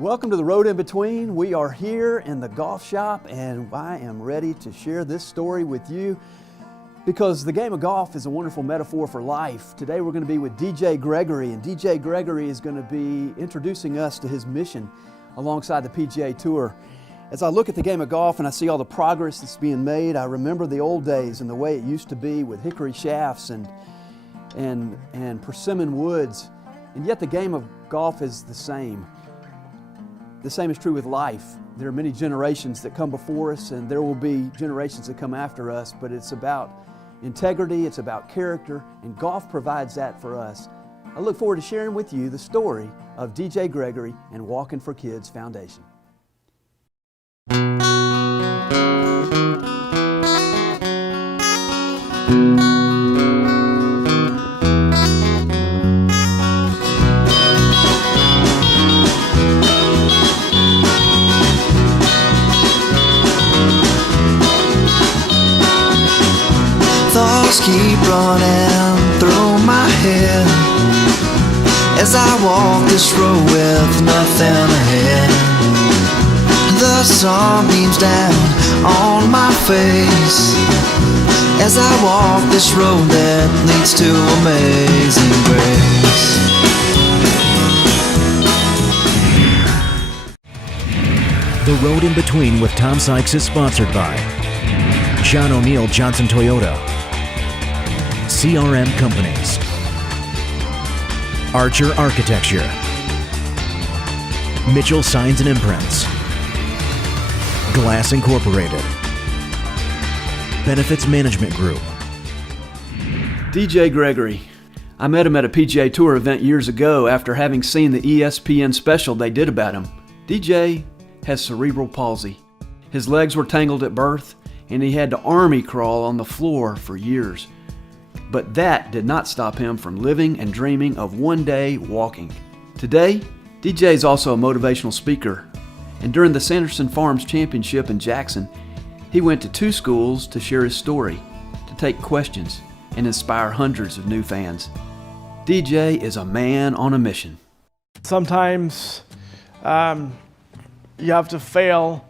Welcome to the Road in Between. We are here in the golf shop and I am ready to share this story with you because the game of golf is a wonderful metaphor for life. Today we're going to be with DJ Gregory, and DJ Gregory is going to be introducing us to his mission alongside the PGA Tour. As I look at the game of golf and I see all the progress that's being made, I remember the old days and the way it used to be with hickory shafts and persimmon woods, and yet the game of golf is the same. The same is true with life. There are many generations that come before us and there will be generations that come after us, but it's about integrity, it's about character, and golf provides that for us. I look forward to sharing with you the story of DJ Gregory and Walking for Kids Foundation. Thoughts keep running through my head as I walk this road with nothing ahead. The sun beams down on my face as I walk this road that leads to amazing grace. The Road in Between with Tom Sykes is sponsored by John O'Neill Johnson Toyota, CRM Companies, Archer Architecture, Mitchell Signs and Imprints, Glass Incorporated, Benefits Management Group. DJ Gregory. I met him at a PGA Tour event years ago after having seen the ESPN special they did about him. DJ has cerebral palsy. His legs were tangled at birth and he had to army crawl on the floor for years. But that did not stop him from living and dreaming of one day walking. Today, DJ is also a motivational speaker, and during the Sanderson Farms Championship in Jackson, he went to 2 schools to share his story, to take questions, and inspire hundreds of new fans. DJ is a man on a mission. Sometimes you have to fail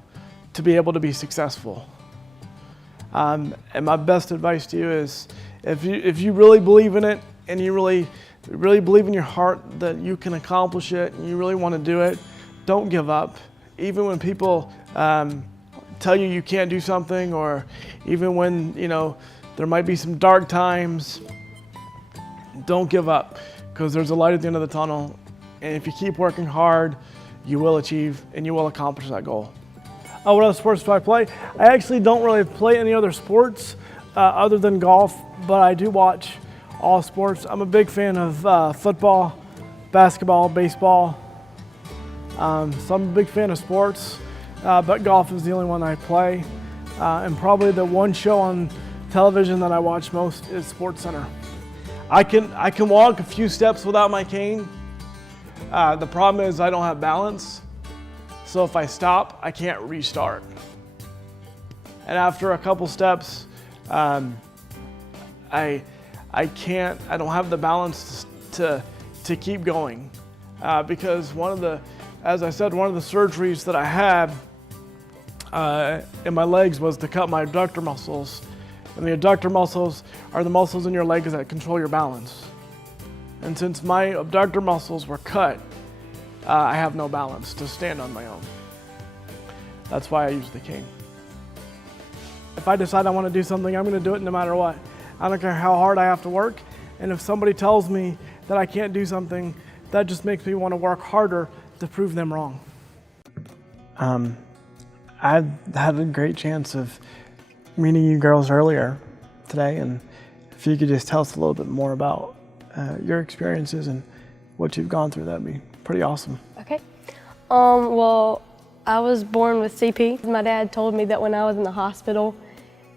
to be able to be successful. And my best advice to you is, if you really believe in it and you really believe in your heart that you can accomplish it and you really want to do it, don't give up. Even when people tell you you can't do something, or even when there might be some dark times, don't give up, because there's a light at the end of the tunnel, and if you keep working hard, you will achieve and you will accomplish that goal. What other sports do I play? I actually don't really play any other sports other than golf, but I do watch all sports. I'm a big fan of football, basketball, baseball. So I'm a big fan of sports, but golf is the only one I play. And probably the one show on television that I watch most is SportsCenter. I can walk a few steps without my cane. The problem is I don't have balance. So if I stop, I can't restart. And after a couple steps, I don't have the balance to keep going, because as I said, one of the surgeries that I had in my legs was to cut my abductor muscles, and the abductor muscles are the muscles in your legs that control your balance. And since my abductor muscles were cut, I have no balance to stand on my own. That's why I use the cane. If I decide I want to do something, I'm going to do it no matter what. I don't care how hard I have to work, and if somebody tells me that I can't do something, that just makes me want to work harder to prove them wrong. I had a great chance of meeting you girls earlier today, and if you could just tell us a little bit more about your experiences and what you've gone through, that'd be pretty awesome. Okay. Well, I was born with CP. My dad told me that when I was in the hospital,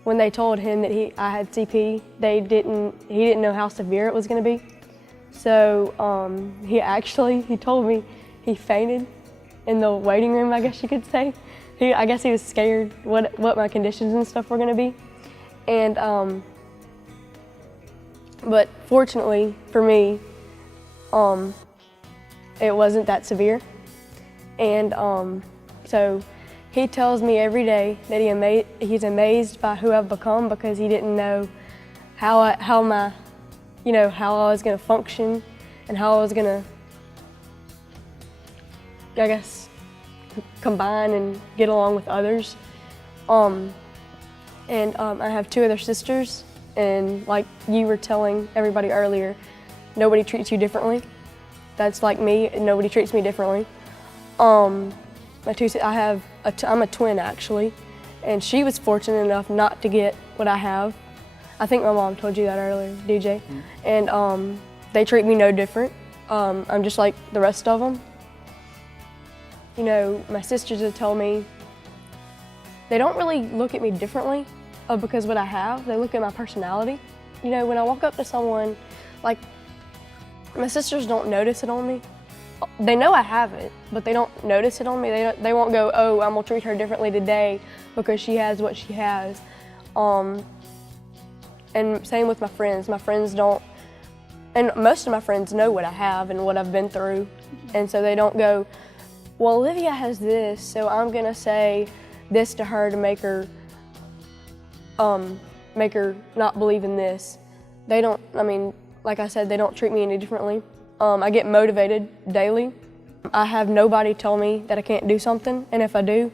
when they told him that I had CP, he didn't know how severe it was going to be. So he told me he fainted in the waiting room, I guess you could say. I guess he was scared what my conditions and stuff were going to be. And but fortunately for me, it wasn't that severe. And so he tells me every day that he's amazed by who I've become, because he didn't know how I was going to function and how I was going to, I guess, combine and get along with others. I have 2 other sisters, and like you were telling everybody earlier, nobody treats you differently. That's like me, and nobody treats me differently. I'm a twin actually, and she was fortunate enough not to get what I have. I think my mom told you that earlier, DJ. Mm-hmm. And they treat me no different. I'm just like the rest of them. You know, my sisters have told me they don't really look at me differently because of what I have. They look at my personality. You know, when I walk up to someone, like, my sisters don't notice it on me. They know I have it, but they don't notice it on me. They won't go, oh, I'm gonna treat her differently today because she has what she has. And same with my friends. My friends don't, and most of my friends know what I have and what I've been through. And so they don't go, well, Olivia has this, so I'm gonna say this to her to make her not believe in this. They don't, I mean, like I said, they don't treat me any differently. I get motivated daily. I have nobody tell me that I can't do something, and if I do,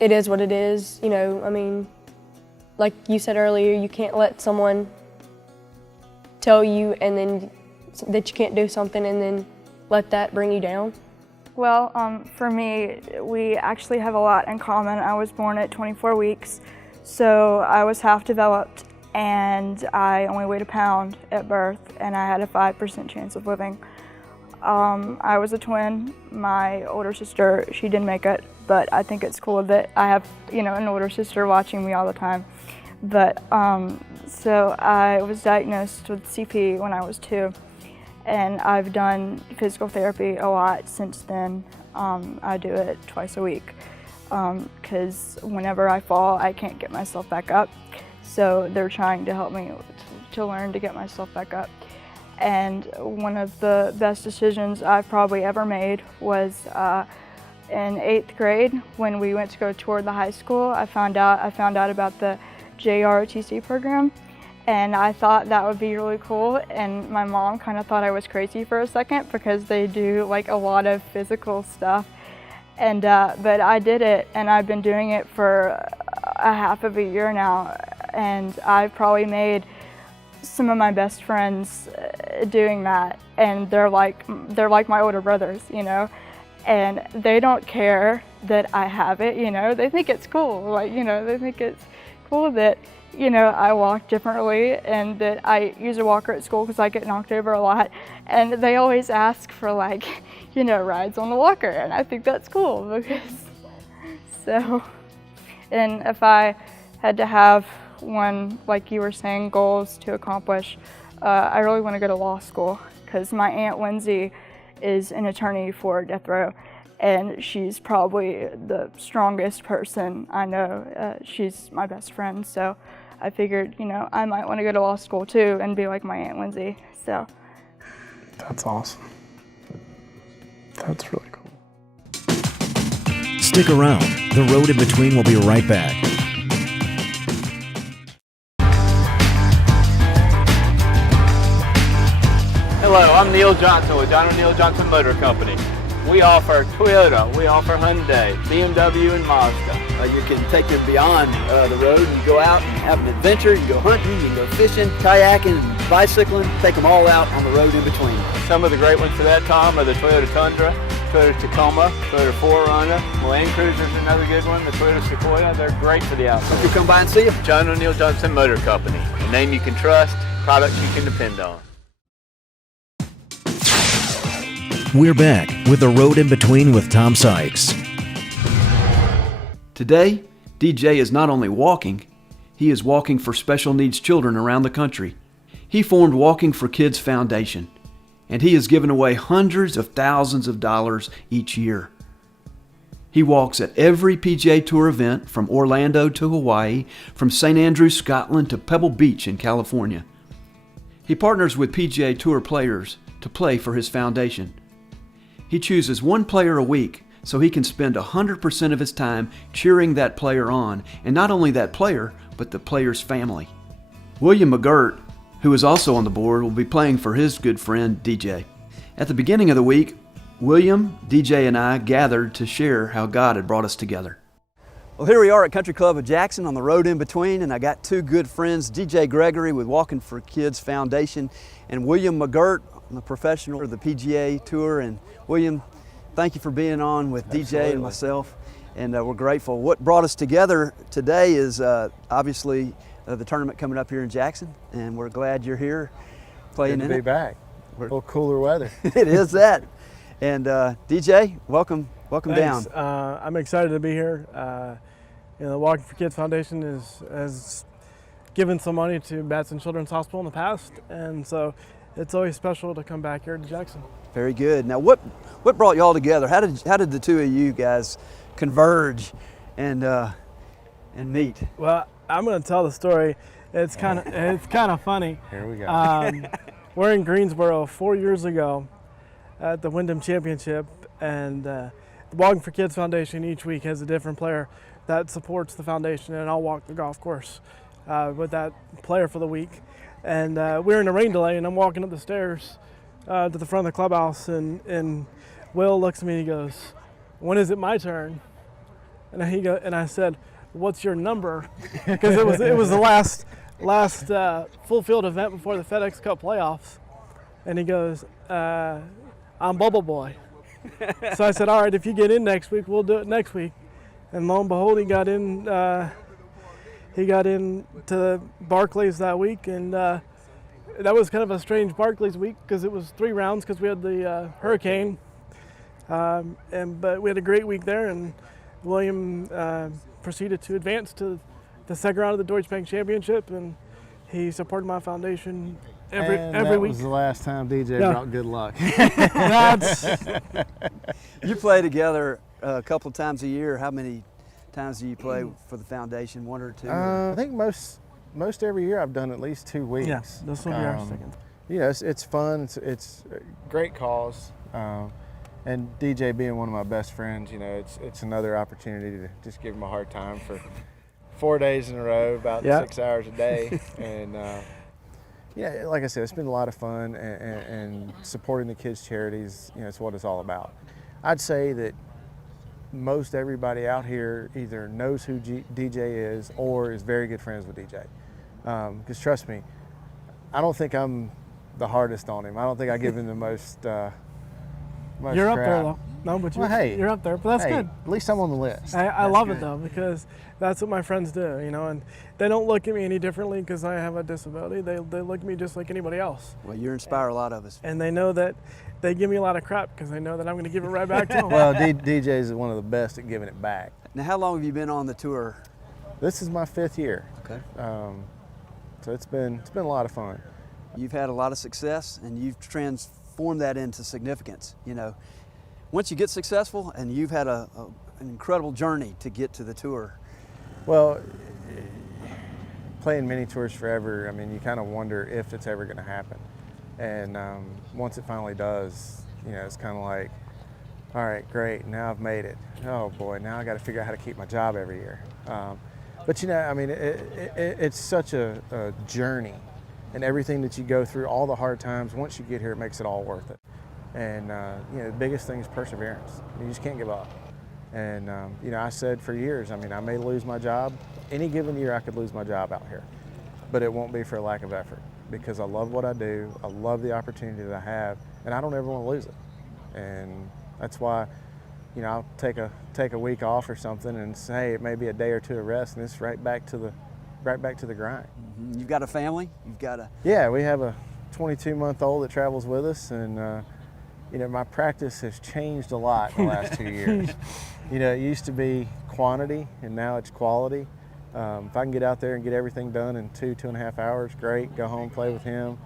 it is what it is. You know, I mean, like you said earlier, you can't let someone tell you and then that you can't do something and then let that bring you down. Well, for me, we actually have a lot in common. I was born at 24 weeks, so I was half developed, and I only weighed a pound at birth, and I had a 5% chance of living. I was a twin. My older sister, she didn't make it, but I think it's cool that I have, you know, an older sister watching me all the time. But so I was diagnosed with CP when I was 2, and I've done physical therapy a lot since then. I do it twice a week because whenever I fall, I can't get myself back up. So they're trying to help me to learn to get myself back up. And one of the best decisions I've probably ever made was in 8th grade when we went to go tour the high school. I found out about the JROTC program, and I thought that would be really cool. And my mom kind of thought I was crazy for a second because they do like a lot of physical stuff. And but I did it, and I've been doing it for a half of a year now, and I've probably made some of my best friends doing that, and they're like my older brothers, you know, and they don't care that I have it, you know. They think it's cool, like, you know, they think it's cool that, you know, I walk differently and that I use a walker at school because I get knocked over a lot, and they always ask for, like, you know, rides on the walker, and I think that's cool because so. And if I had to have one, like you were saying, goals to accomplish, I really want to go to law school because my Aunt Lindsay is an attorney for death row, and she's probably the strongest person I know. She's my best friend, so I figured, you know, I might want to go to law school too and be like my Aunt Lindsay. So That's awesome. That's really cool. Stick around. The Road in Between will be right back. Hello, I'm Neil Johnson with John O'Neill Johnson Motor Company. We offer Toyota, we offer Hyundai, BMW, and Mazda. You can take them beyond the road and go out and have an adventure. You can go hunting, you can go fishing, kayaking, bicycling, take them all out on the road in between. Some of the great ones for that, Tom, are the Toyota Tundra, Toyota Tacoma, Toyota 4Runner, Land Cruiser is another good one, the Toyota Sequoia. They're great for the outdoors. You come by and see them. John O'Neill Johnson Motor Company, a name you can trust, products you can depend on. We're back with The Road in Between with Tom Sykes. Today, DJ is not only walking, he is walking for special needs children around the country. He formed Walking for Kids Foundation, and he has given away hundreds of thousands of dollars each year. He walks at every PGA Tour event from Orlando to Hawaii, from St. Andrews, Scotland to Pebble Beach in California. He partners with PGA Tour players to play for his foundation. He chooses one player a week so he can spend 100% of his time cheering that player on, and not only that player, but the player's family. William McGirt, who is also on the board, will be playing for his good friend DJ. At the beginning of the week, William, DJ, and I gathered to share how God had brought us together. Well, here we are at Country Club of Jackson on the road in between, and I got two good friends, DJ Gregory with Walking for Kids Foundation and William McGirt, the professional of the PGA Tour. And William, thank you for being on with DJ and myself, and we're grateful. What brought us together today is obviously the tournament coming up here in Jackson, and we're glad you're here playing Good to be back. A little cooler weather. It is that. And DJ, welcome Thanks. down. I'm excited to be here. The Walking for Kids Foundation has given some money to Batson Children's Hospital in the past, and so it's always special to come back here to Jackson. Very good. Now, what brought y'all together? How did the two of you guys converge and meet? Well, I'm going to tell the story. It's kind of funny. Here we go. We're in Greensboro 4 years ago at the Wyndham Championship, and the Walking for Kids Foundation each week has a different player that supports the foundation, and I'll walk the golf course with that player for the week. And we're in a rain delay, and I'm walking up the stairs to the front of the clubhouse, and Will looks at me and he goes, "When is it my turn?" And I said, "What's your number?" Because it was the last full field event before the FedEx Cup playoffs. And he goes, "I'm Bubble Boy." So I said, "All right, if you get in next week, we'll do it next week." And lo and behold, he got in to Barclays that week, and that was kind of a strange Barclays week because it was 3 rounds because we had the hurricane, but we had a great week there, and William proceeded to advance to the second round of the Deutsche Bank Championship, and he supported my foundation every week. That was the last time DJ brought good luck. You play together a couple of times a year. How many times do you play for the foundation? 1 or 2? I think most every year I've done at least 2 weeks. Yeah, this will be our second. It's fun. It's a great cause. And DJ being one of my best friends, it's another opportunity to just give him a hard time for 4 days in a row, about 6 hours a day. And like I said, it's been a lot of fun, and supporting the kids' charities, it's what it's all about. I'd say that most everybody out here either knows who DJ is or is very good friends with DJ. Because trust me, I don't think I'm the hardest on him. I don't think I give him the most You're up crap. there though. No, but you're up there, but that's good. At least I'm on the list. I love it though, because that's what my friends do, and they don't look at me any differently because I have a disability. They look at me just like anybody else. Well, you inspire a lot of us. And they know that they give me a lot of crap because they know that I'm going to give it right back to them. Well, DJ is one of the best at giving it back. Now, how long have you been on the tour? This is my 5th year. Okay. So it's been a lot of fun. You've had a lot of success, and you've transformed that into significance. Once you get successful, and you've had an incredible journey to get to the tour. Well, playing mini tours forever, you kind of wonder if it's ever going to happen. And once it finally does, it's kind of like, all right, great, now I've made it. Oh boy, now I got to figure out how to keep my job every year. But it's such a journey, and everything that you go through, all the hard times, once you get here, it makes it all worth it. And the biggest thing is perseverance. You just can't give up. And I said for years, I may lose my job. Any given year I could lose my job out here, but it won't be for a lack of effort, because I love what I do. I love the opportunity that I have, and I don't ever want to lose it. And that's why, I'll take a week off or something and say, hey, it may be a day or 2 of rest, and it's right back to the grind. Mm-hmm. You've got a family? Yeah, we have a 22-month-old that travels with us, and my practice has changed a lot in the last 2 years. It used to be quantity, and now it's quality. If I can get out there and get everything done in 2.5 hours, great, go home, play with him.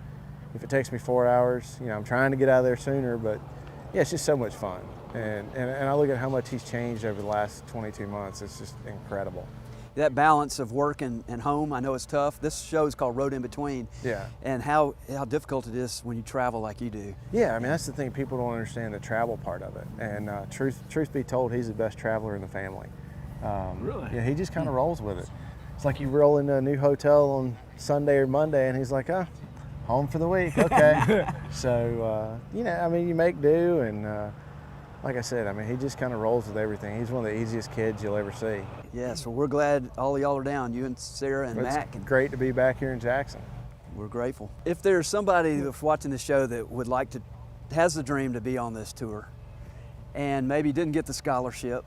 If it takes me 4 hours, I'm trying to get out of there sooner, but it's just so much fun. And I look at how much he's changed over the last 22 months. It's just incredible. that balance of work and home. I know it's tough. This show is called Road in Between. Yeah. And how difficult it is when you travel like you do. Yeah, I mean, that's the thing. People don't understand the travel part of it. And truth be told, he's the best traveler in the family. Really? Yeah, he just kind of rolls with it. It's like you roll into a new hotel on Sunday or Monday, and he's like, oh, home for the week, okay. So, you know, I mean, you make do, and like I said, I mean, he just kind of rolls with everything. He's one of the easiest kids you'll ever see. Yeah, so we're glad all of y'all are down, you and Sarah and Mac. It's great to be back here in Jackson. We're grateful. If there's somebody that's watching this show that would like to, has the dream to be on this tour, and maybe didn't get the scholarship,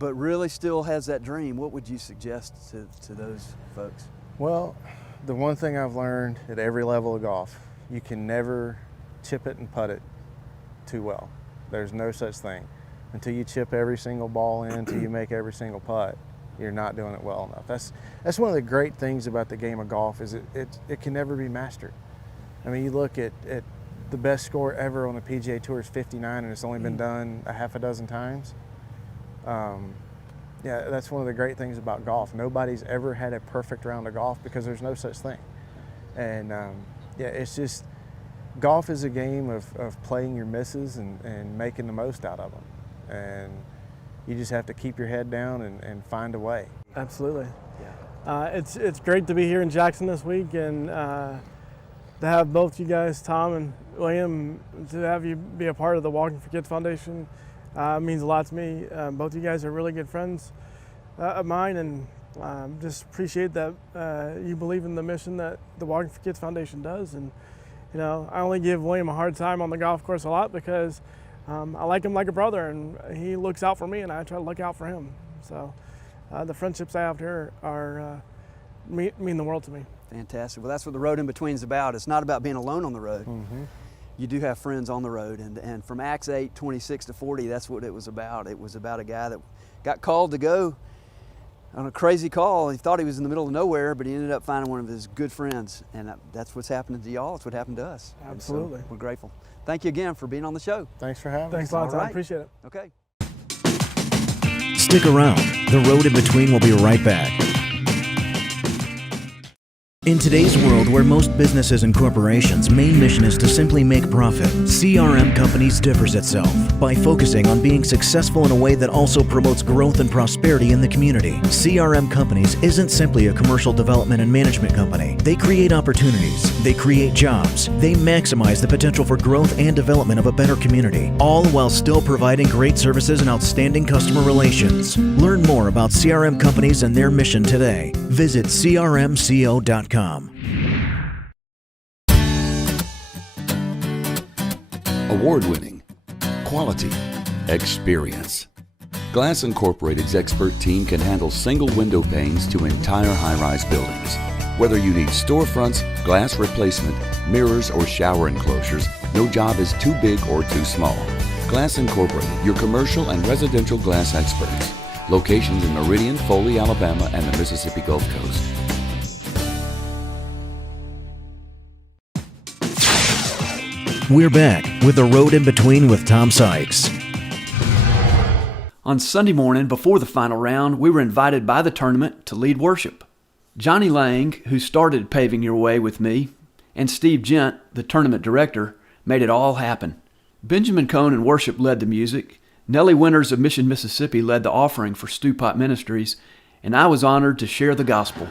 but really still has that dream, what would you suggest to those folks? Well, the one thing I've learned at every level of golf, you can never chip it and putt it too well. There's no such thing. Until you chip every single ball in, until you make every single putt, you're not doing it well enough. That's one of the great things about the game of golf is it can never be mastered. I mean, you look at the best score ever on the PGA Tour is 59, and it's only been done a half a dozen times. Yeah, that's one of the great things about golf. Nobody's ever had a perfect round of golf because there's no such thing. And yeah, it's just, golf is a game of playing your misses and making the most out of them. And you just have to keep your head down and find a way. Absolutely. Yeah. It's great to be here in Jackson this week, and to have both you guys, Tom and William, to have you be a part of the Walking for Kids Foundation means a lot to me. Both you guys are really good friends of mine, and just appreciate that you believe in the mission that the Walking for Kids Foundation does. And you know, I only give William a hard time on the golf course a lot because I like him like a brother, and he looks out for me, and I try to look out for him. So the friendships I have here mean the world to me. Fantastic. Well, that's what the Road in Between is about. It's not about being alone on the road. Mm-hmm. You do have friends on the road, and from Acts 8, 26 to 40, that's what it was about. It was about a guy that got called to go on a crazy call. He thought he was in the middle of nowhere, but he ended up finding one of his good friends, and that's what's happening to y'all. It's what happened to us. Absolutely. So we're grateful. Thank you again for being on the show. Thanks for having us. Thanks a lot, All Tom. right. Appreciate it. Okay. Stick around. The Road in Between will be right back. In today's world where most businesses and corporations' main mission is to simply make profit, CRM Companies differs itself by focusing on being successful in a way that also promotes growth and prosperity in the community. CRM Companies isn't simply a commercial development and management company. They create opportunities, they create jobs, they maximize the potential for growth and development of a better community, all while still providing great services and outstanding customer relations. Learn more about CRM Companies and their mission today. Visit crmco.com. Award-winning, quality, experience. Glass Incorporated's expert team can handle single window panes to entire high-rise buildings. Whether you need storefronts, glass replacement, mirrors, or shower enclosures, no job is too big or too small. Glass Incorporated, your commercial and residential glass experts. Locations in Meridian, Foley, Alabama, and the Mississippi Gulf Coast. We're back with The Road in Between with Tom Sykes. On Sunday morning, before the final round, we were invited by the tournament to lead worship. Johnny Lang, who started Paving Your Way with me, and Steve Gent, the tournament director, made it all happen. Benjamin Cohn in worship led the music, Nellie Winters of Mission, Mississippi led the offering for Stewpot Ministries, and I was honored to share the gospel.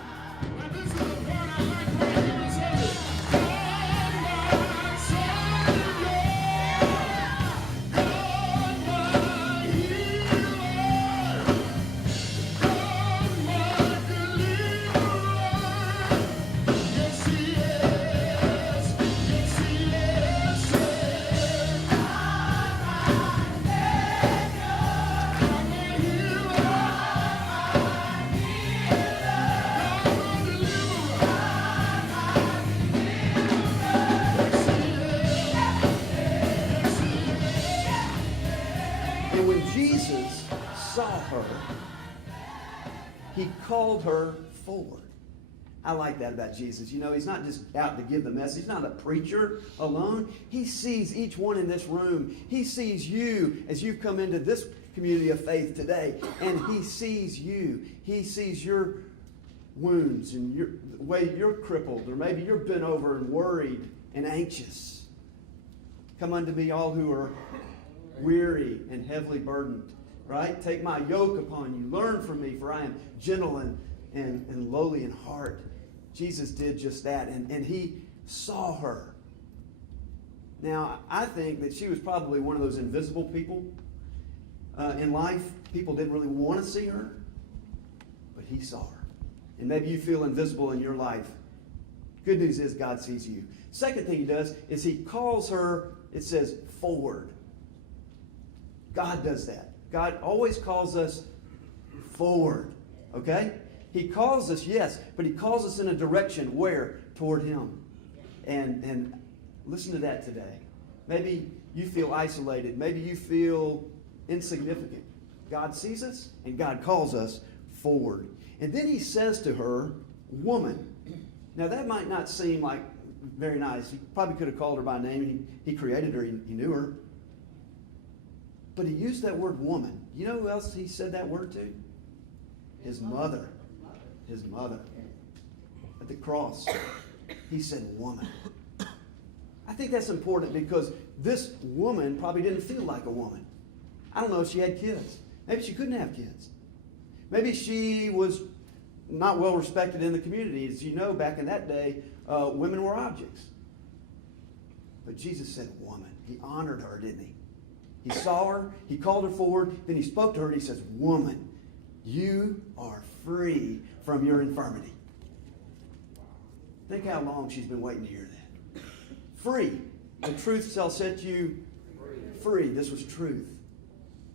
And when Jesus saw her, he called her forward. I like that about Jesus. You know, he's not just out to give the message. He's not a preacher alone. He sees each one in this room. He sees you as you've come into this community of faith today. And he sees you. He sees your wounds and the way you're crippled, or maybe you're bent over and worried and anxious. Come unto me, all who are weary and heavily burdened. Right? Take my yoke upon you. Learn from me, for I am gentle and lowly in heart. Jesus did just that, and he saw her. Now, I think that she was probably one of those invisible people in life. People didn't really want to see her, but he saw her. And maybe you feel invisible in your life. Good news is God sees you. Second thing he does is he calls her, it says, forward. God does that. God always calls us forward, okay? He calls us, yes, but he calls us in a direction where? Toward him. And listen to that today. Maybe you feel isolated. Maybe you feel insignificant. God sees us, and God calls us forward. And then he says to her, woman. Now that might not seem like very nice. He probably could have called her by name. He created her. He knew her. But he used that word woman. You know who else he said that word to? His mother. His mother. At the cross, he said woman. I think that's important because this woman probably didn't feel like a woman. I don't know if she had kids. Maybe she couldn't have kids. Maybe she was not well respected in the community. As you know, back in that day, women were objects. But Jesus said woman. He honored her, didn't he? He saw her, he called her forward, then he spoke to her and he says, woman, you are free from your infirmity. Think how long she's been waiting to hear that. Free. The truth shall set you free. This was truth.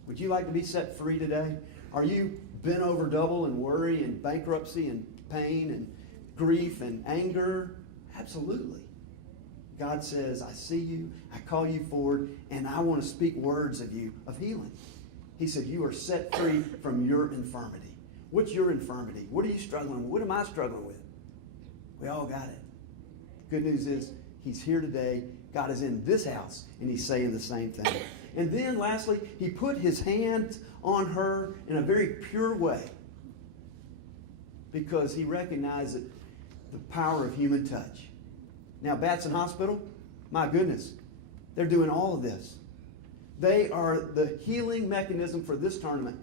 Would you like to be set free today? Are you bent over double in worry and bankruptcy and pain and grief and anger? Absolutely. God says, I see you, I call you forward, and I want to speak words of you of healing. He said, you are set free from your infirmity. What's your infirmity? What are you struggling with? What am I struggling with? We all got it. Good news is, he's here today. God is in this house, and he's saying the same thing. And then lastly, he put his hands on her in a very pure way because he recognized the power of human touch. Now, Batson Hospital, my goodness, they're doing all of this. They are the healing mechanism for this tournament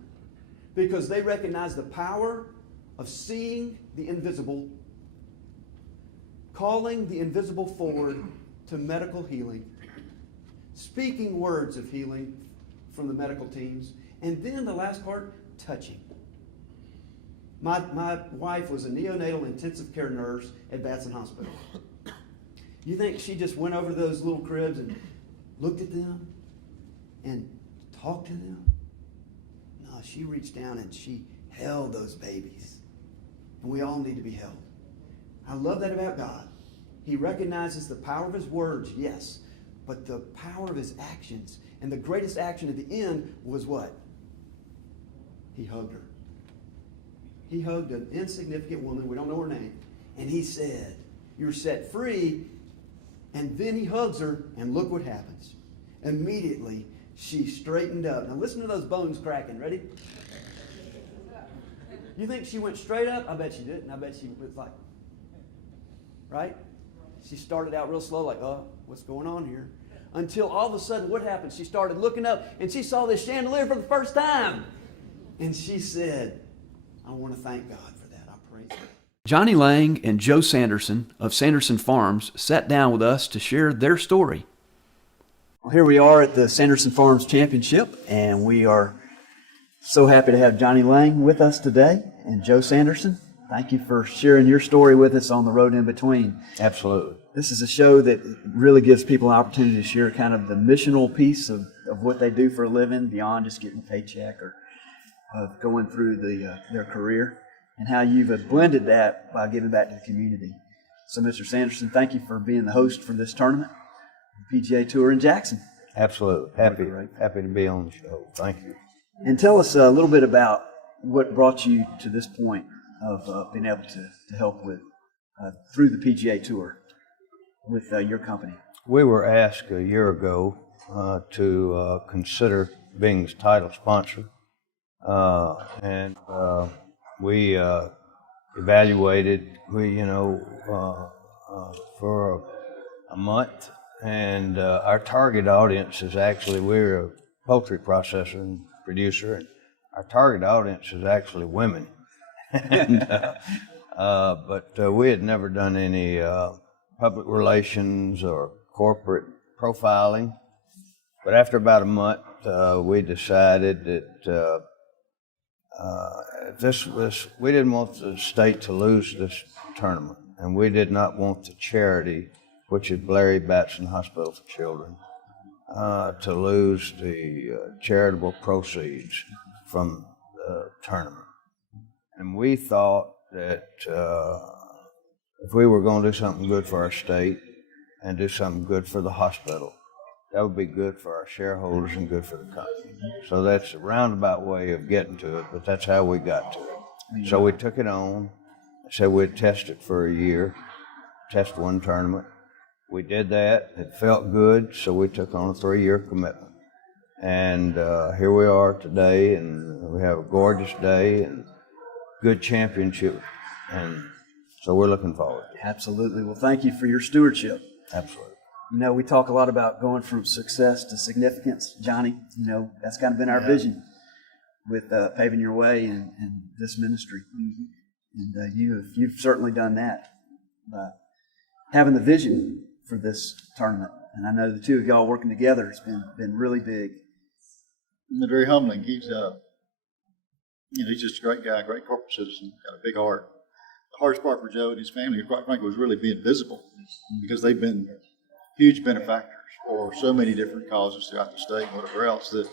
because they recognize the power of seeing the invisible, calling the invisible forward to medical healing, speaking words of healing from the medical teams, and then the last part, touching. My wife was a neonatal intensive care nurse at Batson Hospital. You think she just went over to those little cribs and looked at them and talked to them? No, she reached down and she held those babies. And we all need to be held. I love that about God. He recognizes the power of his words, yes, but the power of his actions. And the greatest action at the end was what? He hugged her. He hugged an insignificant woman, we don't know her name, and he said, you're set free. And then he hugs her, and look what happens. Immediately, she straightened up. Now listen to those bones cracking. Ready? You think she went straight up? I bet she didn't. I bet she was like, right? She started out real slow, like, oh, what's going on here? Until all of a sudden, what happened? She started looking up, and she saw this chandelier for the first time. And she said, I want to thank God for that. I praise Him. Johnny Lang and Joe Sanderson of Sanderson Farms sat down with us to share their story. Well, here we are at the Sanderson Farms Championship, and we are so happy to have Johnny Lang with us today and Joe Sanderson. Thank you for sharing your story with us on the road in between. Absolutely. This is a show that really gives people an opportunity to share kind of the missional piece of what they do for a living beyond just getting a paycheck or going through their career, and how you've blended that by giving back to the community. So, Mr. Sanderson, thank you for being the host for this tournament, the PGA Tour in Jackson. Absolutely. Happy to be on the show. Thank you. And tell us a little bit about what brought you to this point of being able to help with through the PGA Tour with your company. We were asked a year ago to consider Bing's title sponsor. And we evaluated, for a month. And our target audience is actually, we're a poultry processor and producer, and our target audience is actually women. But we had never done any public relations or corporate profiling. But after about a month, we decided that we didn't want the state to lose this tournament, and we did not want the charity, which is Larry Batson Hospital for Children, to lose the charitable proceeds from the tournament. And we thought that if we were going to do something good for our state and do something good for the hospital, that would be good for our shareholders and good for the company. So that's a roundabout way of getting to it, but that's how we got to it. So we took it on, said we'd test it for a year, test one tournament. We did that. It felt good, so we took on a 3-year commitment. And here we are today, and we have a gorgeous day and good championship. And so we're looking forward to it. Absolutely. Well, thank you for your stewardship. Absolutely. You know, we talk a lot about going from success to significance. Johnny, you know, that's kind of been our vision with paving your way in this ministry. And you've certainly done that by having the vision for this tournament. And I know the two of y'all working together has been really big. And very humbling. He's just a great guy, great corporate citizen, got a big heart. The hardest part for Joe and his family, quite frankly, was really being visible, because they've been huge benefactors for so many different causes throughout the state and whatever else. The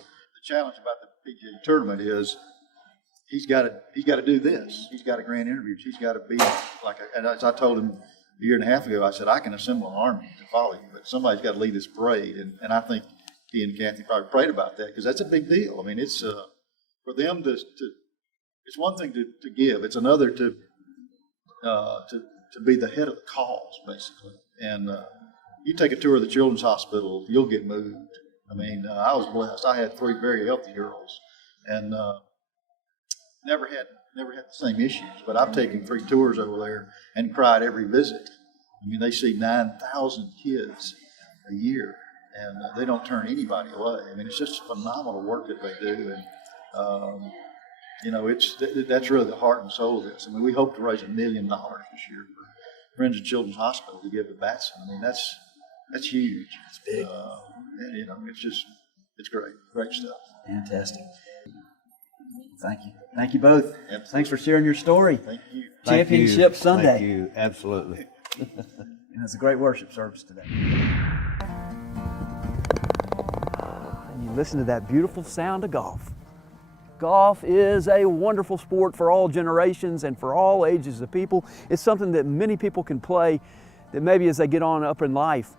challenge about the PGA tournament is he's got to do this. He's got to grant interviews. He's got to be and as I told him a year and a half ago, I said, I can assemble an army to follow you, but somebody's got to lead this parade. And I think he and Kathy probably prayed about that, because that's a big deal. I mean, it's for them to it's one thing to give. It's another to be the head of the cause, basically. And you take a tour of the Children's Hospital, you'll get moved. I mean, I was blessed. I had 3 very healthy girls, and never had the same issues. But I've taken 3 tours over there and cried every visit. I mean, they see 9,000 kids a year, and they don't turn anybody away. I mean, it's just phenomenal work that they do, and that's really the heart and soul of this. I mean, we hope to raise $1 million this year for Friends of Children's Hospital to give to Batson. I mean, that's huge. It's big. And, it's great stuff. Fantastic. Thank you. Thank you both. Absolutely. Thanks for sharing your story. Thank you. Championship Sunday. Thank you. Absolutely. And it's a great worship service today. And you listen to that beautiful sound of golf. Golf is a wonderful sport for all generations and for all ages of people. It's something that many people can play, that maybe as they get on up in life.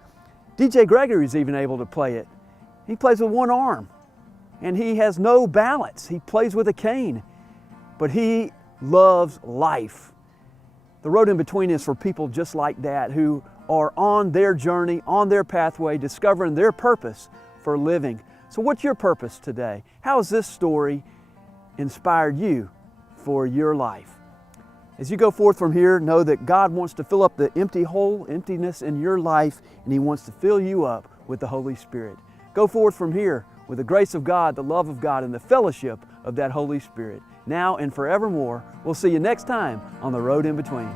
DJ Gregory is even able to play it. He plays with one arm, and he has no balance. He plays with a cane, but he loves life. The road in between is for people just like that, who are on their journey, on their pathway, discovering their purpose for living. So what's your purpose today? How has this story inspired you for your life? As you go forth from here, know that God wants to fill up the emptiness in your life, and He wants to fill you up with the Holy Spirit. Go forth from here with the grace of God, the love of God, and the fellowship of that Holy Spirit, now and forevermore. We'll see you next time on The Road in Between.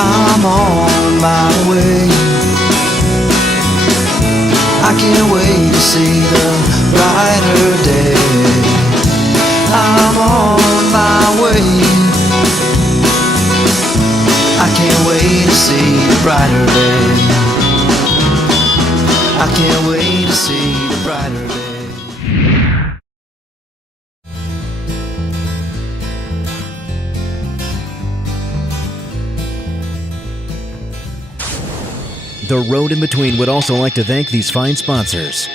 I'm on my way. I can't wait to see the brighter day. I'm on my way. I can't wait to The Road in Between would also like to thank these fine sponsors.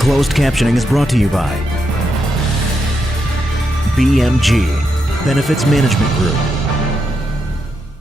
Closed captioning is brought to you by BMG, Benefits Management Group.